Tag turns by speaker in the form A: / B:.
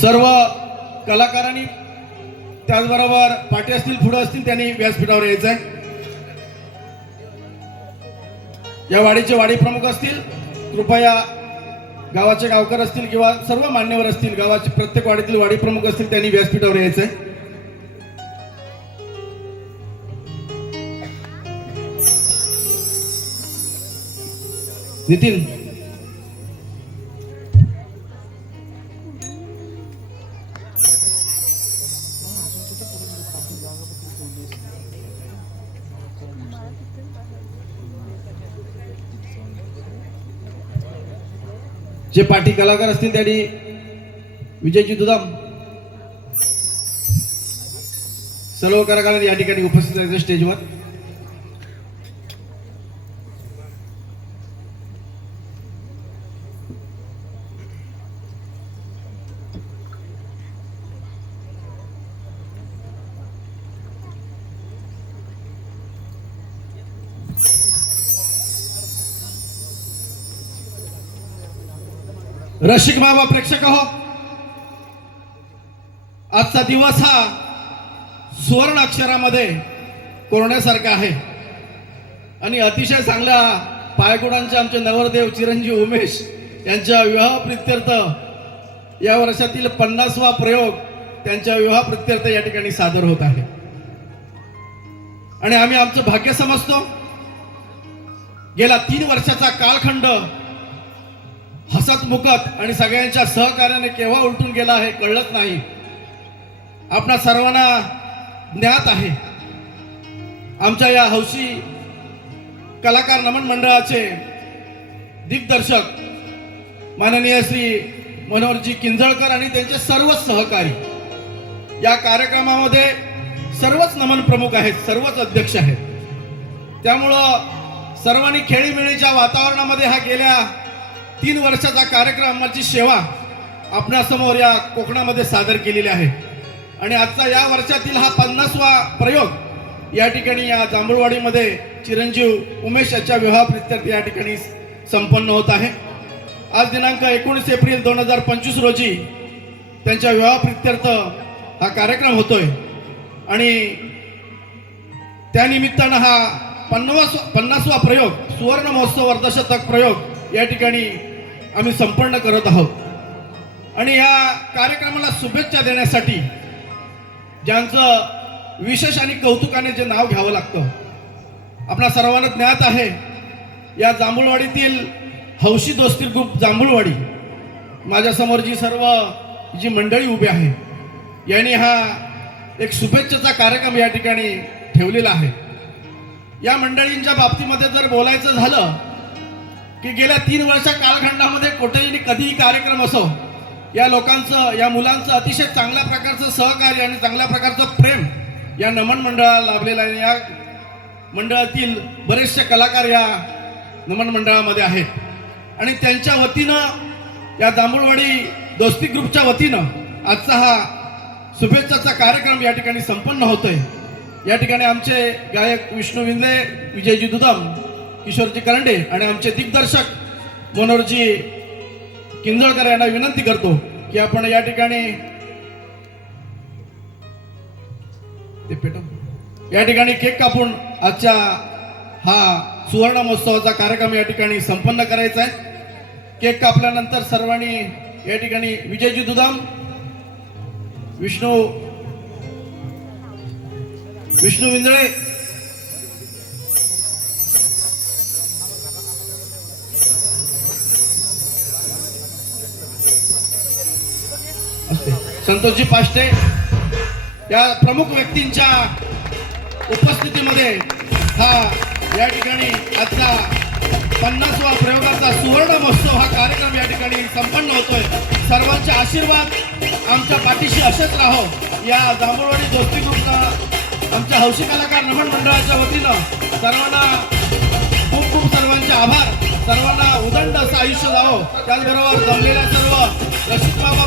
A: सर्व कलाकारांनी त्याचबरोबर पाठी असतील पुढं असतील त्यांनी व्यासपीठावर यायचं आहे या वाडीचे वाडी प्रमुख असतील कृपया गावाचे गावकर असतील किंवा सर्व मान्यवर असतील गावाचे प्रत्येक वाडीतील वाडी प्रमुख असतील त्यांनी व्यासपीठावर यायचं आहे नितीन जे पाठी कलाकार असतील त्यांनी. विजयजी दुदाम सर्व कलाकार या ठिकाणी उपस्थित आहेत स्टेजवर रसिक बाबा प्रेक्षक हो आजचा दिवस हा सुवर्ण अक्षरामध्ये कोरण्यासारखा आहे. आणि अतिशय चांगल्या पायगुणांचे आमचे नवरदेव चिरंजीव उमेश यांच्या विवाह प्रित्यर्थ या वर्षातील पन्नासवा प्रयोग त्यांच्या विवाह प्रित्यर्थ या ठिकाणी सादर होत आहे. आणि आम्ही आमचं भाग्य समजतो. गेला तीन वर्षाचा कालखंड हसत मुकत आणि सगळ्यांच्या सहकार्याने केव्हा उलटून गेला आहे कळलंच नाही. आपणा सर्वांना ज्ञात आहे. आमच्या या हौशी कलाकार नमन मंडळाचे दिग्दर्शक माननीय श्री मनोहरजी किंजळकर आणि त्यांचे सर्वच सहकारी या कार्यक्रमामध्ये सर्वच नमन प्रमुख आहेत सर्वच अध्यक्ष आहेत. त्यामुळं सर्वांनी खेळीमेळीच्या वातावरणामध्ये हा गेल्या तीन वर्षाचा कार्यक्रमाची सेवा आपणासमोर या कोकणामध्ये सादर केलेली आहे. आणि आजचा या वर्षातील हा पन्नासवा प्रयोग या ठिकाणी या जांभूळवाडीमध्ये चिरंजीव उमेश याच्या विवाह प्रित्यर्थ या ठिकाणी संपन्न होत आहे. आज दिनांक एकोणीस एप्रिल दोन हजार पंचवीस रोजी त्यांच्या विवाह प्रित्यर्थ हा कार्यक्रम होतोय. आणि त्यानिमित्तानं हा पन्नास पन्नासवा प्रयोग सुवर्ण महोत्सव अर्धशतक प्रयोग या ठिकाणी आम्ही संपन्न करत आहोत. आणि या कार्यक्रमाला शुभेच्छा देण्यासाठी ज्यांचं विशेष आणि कौतुकाने जे नाव घ्यावं लागतं आपणा सर्वांना ज्ञात आहे या जांभूळवाडीतील हौशी दोस्ती ग्रुप जांभूळवाडी माझ्यासमोर जी सर्व जी मंडळी उभी आहे यांनी हा एक शुभेच्छेचा कार्यक्रम या ठिकाणी ठेवलेला आहे. या मंडळींच्या बाबतीमध्ये जर बोलायचं झालं की गेल्या तीन वर्षा कालखंडामध्ये कुठेही कधीही कार्यक्रम असो या लोकांचं या मुलांचं अतिशय चांगल्या प्रकारचं सहकार्य आणि चांगल्या प्रकारचं प्रेम या नमन मंडळाला लाभलेलं आहे. या मंडळातील बरेचसे कलाकार या नमन मंडळामध्ये आहेत. आणि त्यांच्या वतीनं या जांभूळवाडी दोस्ती ग्रुपच्या वतीनं आजचा हा शुभेच्छाचा कार्यक्रम या ठिकाणी संपन्न होतोय. या ठिकाणी आमचे गायक विष्णू विंदे विजयजी दुदम किशोरजी करंडे आणि आमचे दिग्दर्शक मनोहरजी किंजळकर यांना विनंती करतो की आपण या ठिकाणी या ठिकाणी केक कापून आजच्या हा सुवर्ण महोत्सवाचा कार्यक्रम या ठिकाणी संपन्न करायचा आहे. केक कापल्यानंतर सर्वांनी या ठिकाणी विजयजी दुधाम विष्णू विष्णू विंजळे संतोषजी पाष्टे या प्रमुख व्यक्तींच्या उपस्थितीमध्ये हा या ठिकाणी आजचा पन्नासवा प्रयोगाचा सुवर्ण महोत्सव हा कार्यक्रम या ठिकाणी संपन्न होतोय. सर्वांचे आशीर्वाद आमच्या पाठीशी असेच राहो. या जांभूळवाडी दोस्ती ग्रुपचा आमच्या हौशी कलाकार नमन मंडळाच्या वतीनं सर्वांना खूप खूप सर्वांचे आभार. सर्वांना उदंड असं आयुष्य जावं. त्याचबरोबर जमलेल्या सर्व रसिक बाबा